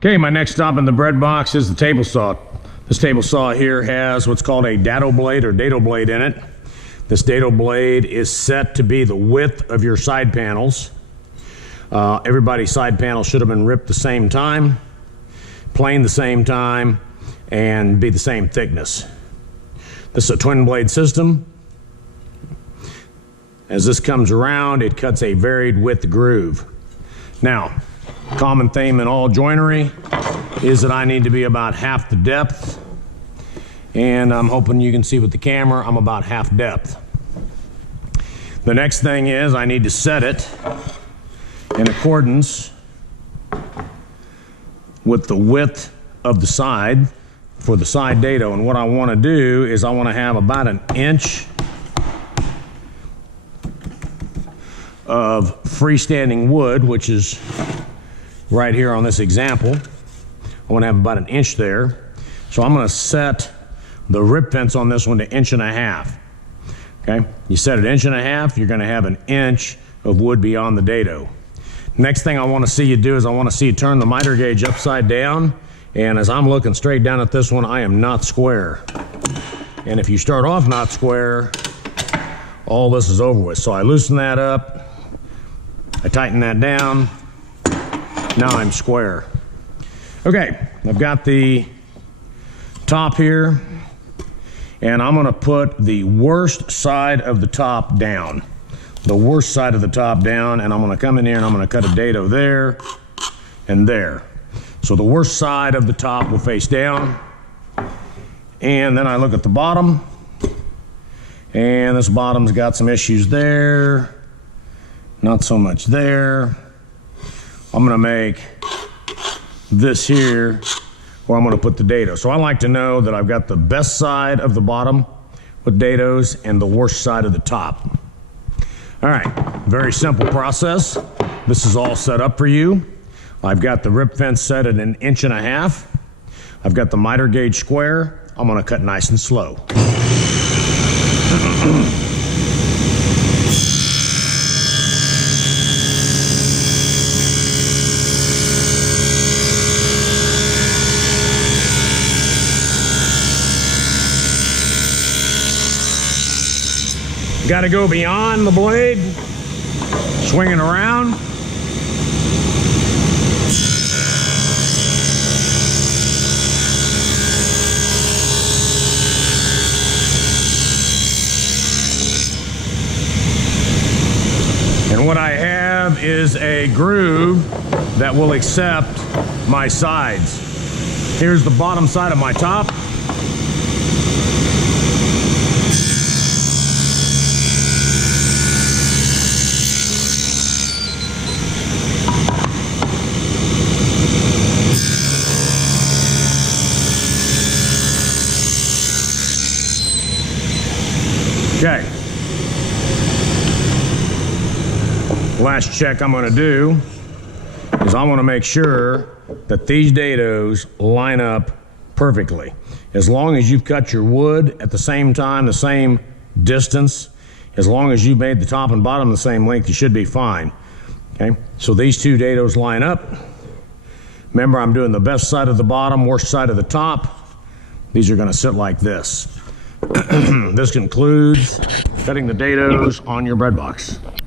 Okay, my next stop in the bread box is the table saw. This table saw here has what's called a dado blade or dado blade in it. This dado blade is set to be the width of your side panels. Everybody's side panels should have been ripped the same time, planed the same time, and be the same thickness. This is a twin blade system. As this comes around, it cuts a varied width groove. Now, common theme in all joinery is that I need to be about half the depth, and I'm hoping you can see with the camera I'm about half depth. The next thing is I need to set it in accordance with the width of the side for the side dado, and what I want to do is I want to have about an inch of freestanding wood, which is right here on this example. I want to have about an inch there. So I'm going to set the rip fence on this one to 1.5 inches. Okay, you set it 1.5 inches, you're going to have an inch of wood beyond the dado. Next thing I want to see you do is I want to see you turn the miter gauge upside down, and as I'm looking straight down at this one, I am not square. And if you start off not square, all this is over with. So I loosen that up, I tighten that down, now I'm square. Okay, I've got the top here, and I'm gonna put the worst side of the top down. The worst side of the top down, and I'm gonna come in here and I'm gonna cut a dado there and there. So the worst side of the top will face down, and then I look at the bottom, and this bottom's got some issues there, not so much there. I'm gonna make this here where I'm gonna put the dado. So I like to know that I've got the best side of the bottom with dados and the worst side of the top. All right, very simple process. This is all set up for you. I've got the rip fence set at 1.5 inches. I've got the miter gauge square. I'm gonna cut nice and slow. Got to go beyond the blade, swing it around. And what I have is a groove that will accept my sides. Here's the bottom side of my top. Okay. Last check I'm going to do is I want to make sure that these dados line up perfectly. As long as you've cut your wood at the same time, the same distance, as long as you made the top and bottom the same length, you should be fine. Okay, so these two dados line up. Remember, I'm doing the best side of the bottom, worst side of the top. These are going to sit like this. This concludes cutting the dados on your bread box.